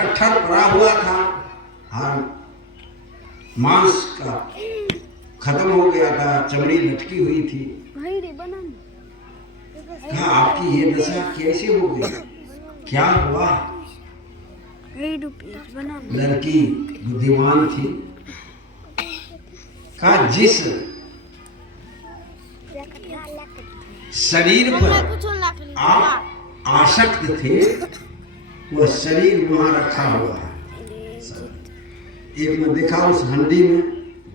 ठट्ठर पड़ा हुआ था और मांस का खत्म हो गया था, चमड़ी लटकी हुई थी। कहा आपकी ये दशा कैसे हो गई, क्या हुआ? लड़की बुद्धिमान थी। कहा जिस शरीर पर आप आसक्त थे वह शरीर वहां रखा हुआ है। एक में देखा उस हंडी में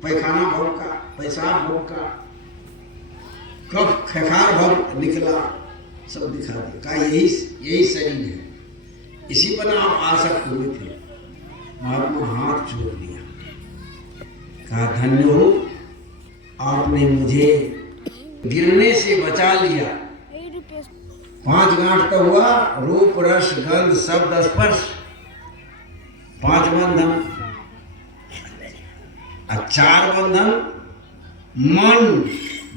पैखाना भर का, पेशाब भर का, कफ खखार भर निकला, सब दिखा दिया। कहा यही शरीर है, इसी पर आप आसक्त हुए थे। महात्मा हाथ जोड़ दिया, कहा धन्य हो, आपने मुझे गिरने से बचा लिया। 5 गांठ तो हुआ, रूप रस गंध शब्द स्पर्श, 5 बंधन, और 4 बंधन मन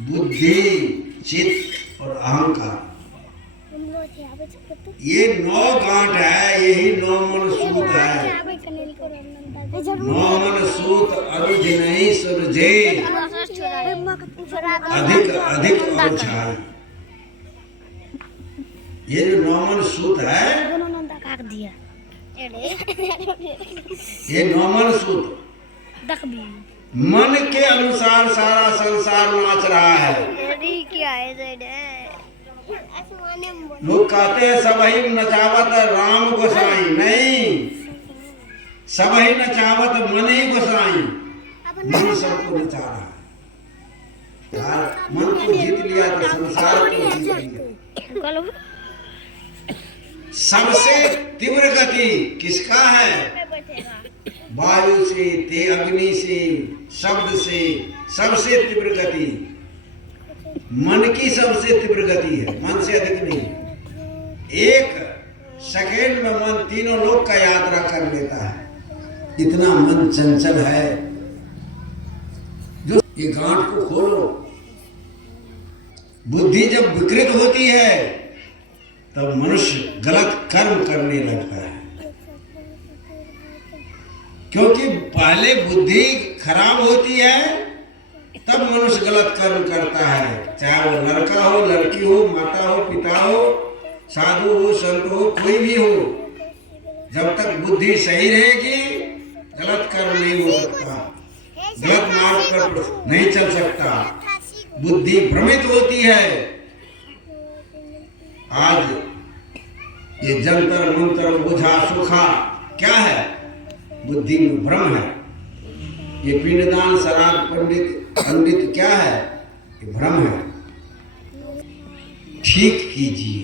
बुद्धि चित्त और अहंकार। ये 9 गांठ है, यही 9 मन सूत है। 9 मन सूत अरुझ नहीं सुरझे, अधिक अधिक और छाई। ये जो 9 मन सूत है, ये 9 मन सूत मन के अनुसार सारा संसार नाच रहा है। लोग कहते हैं सबही नचावत राम गोसाई, नहीं, सबही नचावत मन ही गोसाई। मन सबको नचा रहा है यार, मन को जीत लिया तो संसार को जीत लिया। सबसे तीव्र गति किसका है? वायु से, ते अग्नि से, शब्द से, सबसे तीव्र गति मन की सबसे तीव्र गति है, मन से अधिक नहीं। 1 सेकेंड में मन तीनों लोक का यात्रा कर लेता है, इतना मन चंचल है। जो ये गांठ को खोलो, बुद्धि जब विकृत होती है तब मनुष्य गलत कर्म करने लगता है, क्योंकि पहले बुद्धि खराब होती है तब मनुष्य गलत कर्म करता है। चाहे वो लड़का हो, लड़की हो, माता हो, पिता हो, साधु हो, संत हो, कोई भी हो, जब तक बुद्धि सही रहेगी गलत कर्म नहीं हो सकता, गलत मार्ग पर नहीं चल सकता। बुद्धि भ्रमित होती है। आज ये जंतर मंतर बुझा सुखा क्या है? बुद्धि में भ्रम है। ये पिंडदान श्राद्ध पंडित क्या है? ये भ्रम है। ठीक कीजिए,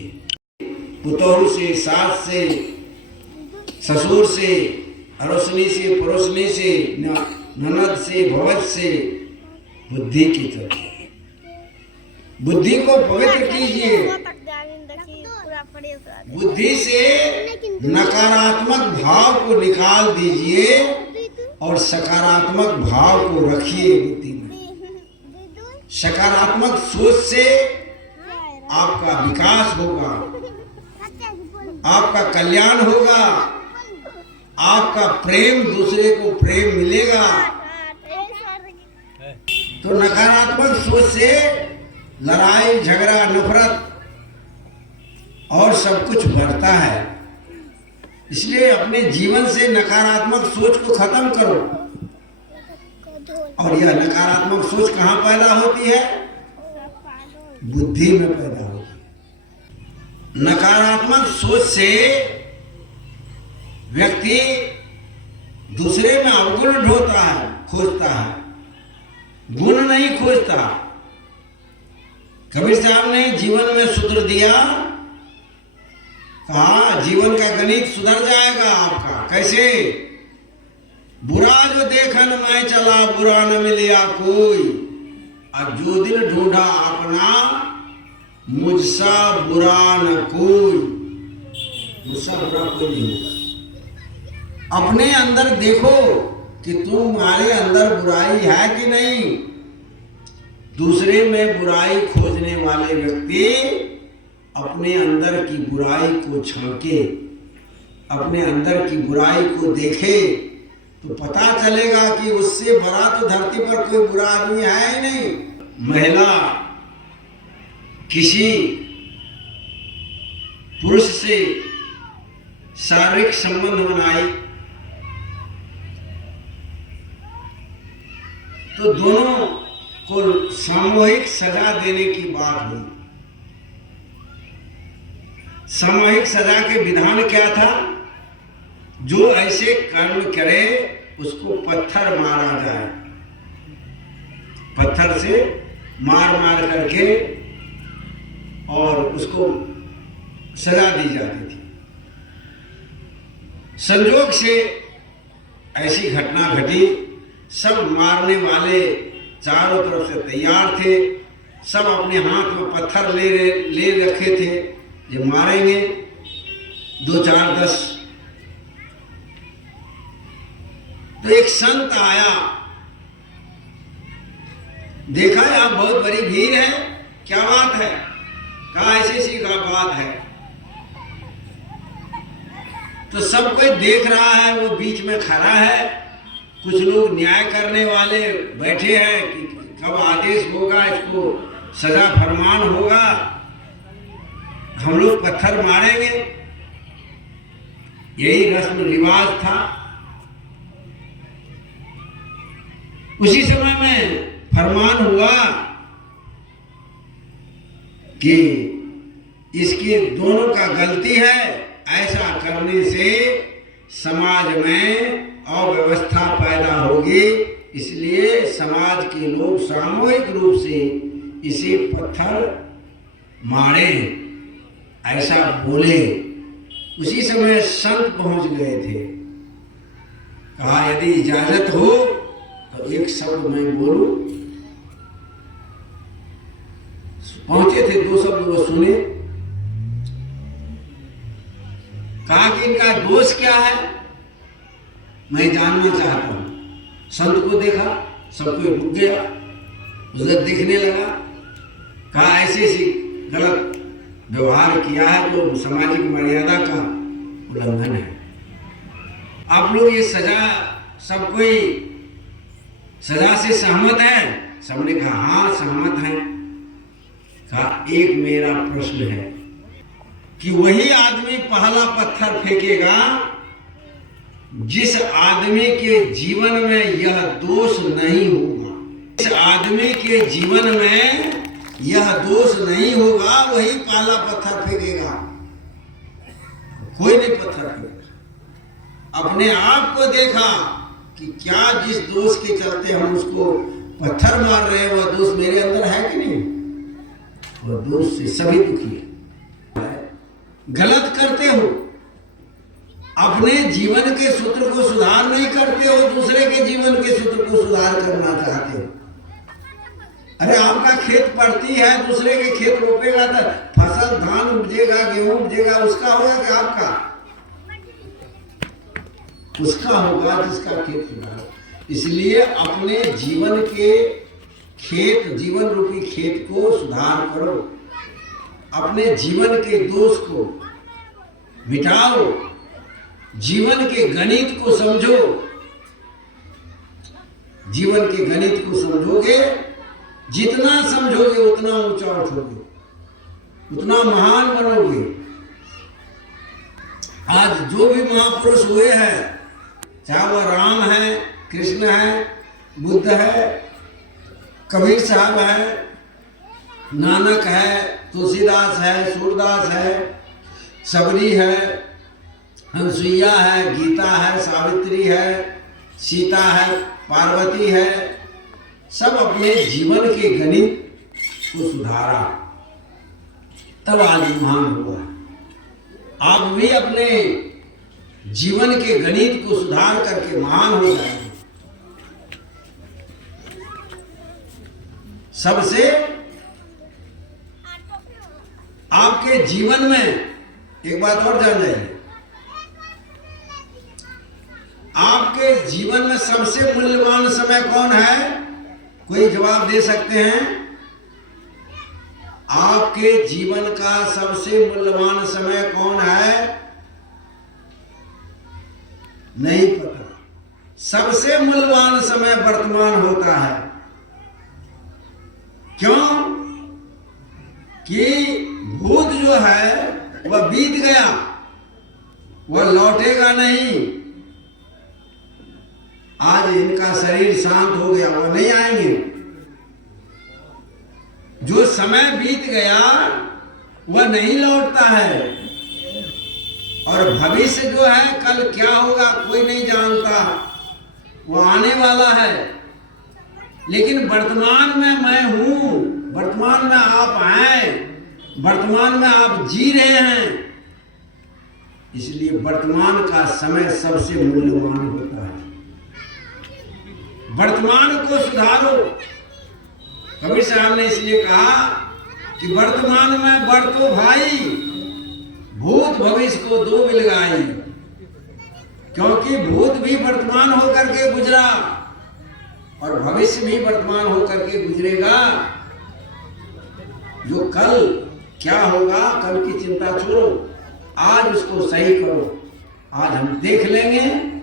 पुतोहू से, सास से, ससुर से, अड़ोसनी से, पड़ोसनी से, ननद से, भवज से बुद्धि की तरफ, बुद्धि को पवित्र कीजिए। बुद्धि से नकारात्मक भाव को निकाल दीजिए और सकारात्मक भाव को रखिए बुद्धि में। सकारात्मक सोच से आपका विकास होगा, आपका कल्याण होगा, आपका प्रेम, दूसरे को प्रेम मिलेगा। तो नकारात्मक सोच से लड़ाई झगड़ा नफरत और सब कुछ बढ़ता है। इसलिए अपने जीवन से नकारात्मक सोच को खत्म करो। और यह नकारात्मक सोच कहाँ पैदा होती है? बुद्धि में पैदा होती है। नकारात्मक सोच से व्यक्ति दूसरे में अवगुण ढूंढता है, खोजता है, गुण नहीं खोजता। कबीर साहब ने जीवन में सूत्र दिया, कहा जीवन का गणित सुधर जाएगा आपका। कैसे? बुरा जो देखन मैं चला, बुरा न मिलिया कोई, और जो दिल ढूंढा अपना, मुझसा बुरा न कोई। मुझसा बुरा कोई नहीं होगा। अपने अंदर देखो कि तुम्हारे अंदर बुराई है कि नहीं। दूसरे में बुराई खोजने वाले व्यक्ति अपने अंदर की बुराई को छांके अपने अंदर की बुराई को देखे तो पता चलेगा कि उससे बड़ा तो धरती पर कोई बुरा आदमी है ही नहीं। महिला किसी पुरुष से शारीरिक संबंध बनाई तो दोनों को सामूहिक सजा देने की बात हुई। सामूहिक सजा के विधान क्या था? जो ऐसे कर्म करे उसको पत्थर मारा जाए, पत्थर से मार मार करके और उसको सजा दी जाती थी। संयोग से ऐसी घटना घटी, सब मारने वाले चारों तरफ से तैयार थे, सब अपने हाथ में पत्थर ले रखे थे, ये मारेंगे 2 4 10। तो एक संत आया, देखा यहां बहुत बड़ी भीड़ है, क्या बात है? कहा ऐसी सी का बात है। तो सब कोई देख रहा है, वो बीच में खड़ा है, कुछ लोग न्याय करने वाले बैठे हैं कि कब आदेश होगा, इसको सजा फरमान होगा, हम लोग पत्थर मारेंगे। यही रस्म रिवाज था। उसी समय में फरमान हुआ कि इसके दोनों का गलती है, ऐसा करने से समाज में अव्यवस्था पैदा होगी, इसलिए समाज के लोग सामूहिक रूप से इसे पत्थर मारे, ऐसा बोले। उसी समय संत पहुंच गए थे। कहा यदि इजाजत हो तो एक शब्द मैं बोलूं। पहुंचे थे, 2 शब्द वो सुने। कहा कि इनका दोष क्या है, मैं जानना चाहता हूं। संत को देखा, सबको रुक गया, उधर देखने लगा। कहा ऐसे ऐसी गलत व्यवहार किया है जो सामाजिक मर्यादा का उल्लंघन है। आप लोग ये सजा, सब कोई सजा से सहमत है? सबने कहा हाँ सहमत है। कहा एक मेरा प्रश्न है कि वही आदमी पहला पत्थर फेंकेगा जिस आदमी के जीवन में यह दोष नहीं होगा। जिस आदमी के जीवन में यह दोष नहीं होगा वही पहला पत्थर फेंकेगा, कोई नहीं पत्थर फेंकेगा। अपने आप को देखा कि क्या जिस दोष के चलते हम उसको पत्थर मार रहे हैं वह दोष मेरे अंदर है कि नहीं? वह दोष से सभी दुखी है। गलत करते हो, अपने जीवन के सूत्र को सुधार नहीं करते हो, दूसरे के जीवन के सूत्र को सुधार करना चाहते हो। अरे आपका खेत पड़ती है, दूसरे के खेत रोपेगा तो फसल धान उपजेगा, गेहूं उपजेगा, उसका होगा कि आपका? उसका होगा जिसका खेत सुधार। इसलिए अपने जीवन के खेत, जीवन रूपी खेत को सुधार करो, अपने जीवन के दोष को मिटाओ, जीवन के गणित को समझो। जीवन के गणित को समझोगे, जितना समझोगे उतना ऊंचा उठोगे, उतना महान बनोगे। आज जो भी महापुरुष हुए हैं, चाहे वह राम है, कृष्ण है, बुद्ध है, कबीर साहब है, नानक है, तुलसीदास है, सूरदास है, सबरी है, हंसुइया है, गीता है, सावित्री है, सीता है, पार्वती है, सब अपने जीवन के गणित को सुधारा, तब आज महान हुआ। आप भी अपने जीवन के गणित को सुधार करके महान हो जाएंगे। सबसे आपके जीवन में एक बात और जान जाइए, आपके जीवन में सबसे मूल्यवान समय कौन है? कोई जवाब दे सकते हैं? आपके जीवन का सबसे मूल्यवान समय कौन है? नहीं पता। सबसे मूल्यवान समय वर्तमान होता है। क्यों? कि भूत जो है वह बीत गया, वह लौटेगा नहीं। आज इनका शरीर शांत हो गया, वो नहीं आएंगे। जो समय बीत गया वह नहीं लौटता है। और भविष्य जो है कल क्या होगा कोई नहीं जानता, वो आने वाला है। लेकिन वर्तमान में मैं हूं, वर्तमान में आप हैं, वर्तमान में आप जी रहे हैं। इसलिए वर्तमान का समय सबसे मूल्यवान होता है। वर्तमान को सुधारो। कबीर साहब ने इसलिए कहा कि वर्तमान में बरतो भाई, भूत भविष्य को दो बिलगाई। क्योंकि भूत भी वर्तमान होकर के गुजरा और भविष्य भी वर्तमान होकर के गुजरेगा। जो कल क्या होगा, कल की चिंता छोड़ो, आज उसको सही करो। आज हम देख लेंगे,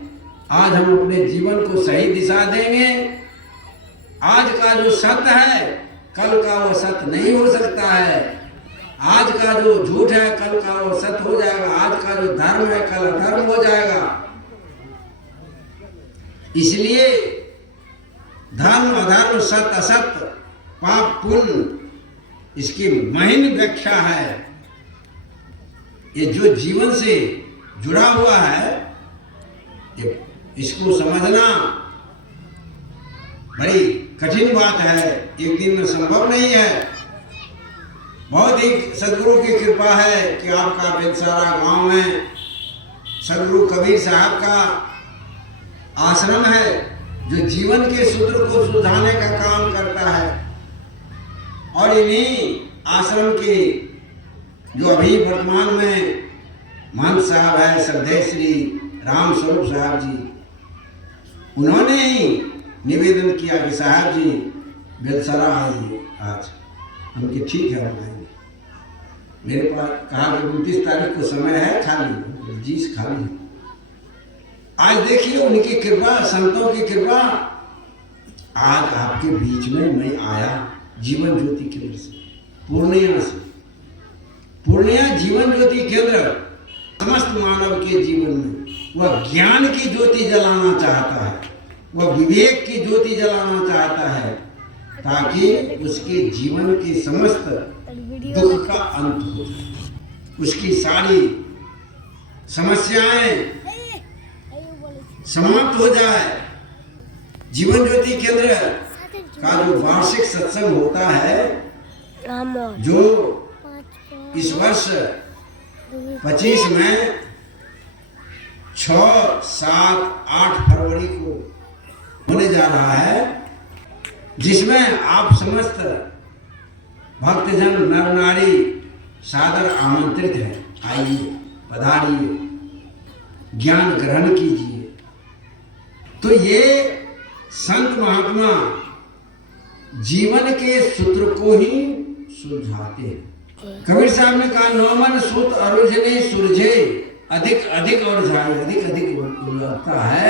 आज हम अपने जीवन को सही दिशा देंगे। आज का जो सत्य है कल का वो सत्य नहीं हो सकता है। आज का जो झूठ है कल का वो सत्य हो जाएगा। आज का जो धर्म है कल अधर्म हो जाएगा। इसलिए धर्म अधर्म, सत्य असत्य, पाप पुण्य, इसकी महीन व्याख्या है। ये जो जीवन से जुड़ा हुआ है, इसको समझना बड़ी कठिन बात है, एक दिन में संभव नहीं है। बहुत ही सदगुरु की कृपा है कि आपका बेलसारा गांव में सदगुरु कबीर साहब का आश्रम है, जो जीवन के सूत्र को सुलझाने का काम करता है। और इन्हीं आश्रम के जो अभी वर्तमान में महंत साहब है, श्रद्धेय श्री राम स्वरूप साहब जी, उन्होंने ही निवेदन किया कि साहब जी बेलसारा आइए आज। हम कि ठीक है, हम आएंगे। मेरे पास कहा कि 29 तारीख को समय है खाली, जी खाली है। आज देखिए उनकी कृपा, संतों की कृपा, आज आपके बीच में मैं आया जीवन ज्योति केंद्र से, पूर्णिया से। पूर्णिया जीवन ज्योति केंद्र समस्त मानव के जीवन में वह ज्ञान की ज्योति जलाना चाहता है, वह विवेक की ज्योति जलाना चाहता है, ताकि उसके जीवन के समस्त दुख का अंत हो जाए, उसकी सारी समस्याएं समाप्त हो जाए। जीवन ज्योति केंद्र का जो वार्षिक सत्संग होता है, जो इस वर्ष 25 में 6, 7, 8 फरवरी को होने जा रहा है, जिसमें आप समस्त भक्तजन नर नारी सादर आमंत्रित हैं। आइए, पधारिए, ज्ञान ग्रहण कीजिए। तो ये संत महात्मा जीवन के सूत्र को ही सुलझाते हैं। कबीर साहब ने कहा, नौमन सूत अरुझने सुलझे, अधिक अधिक और जाए, अधिक अधिक होता है।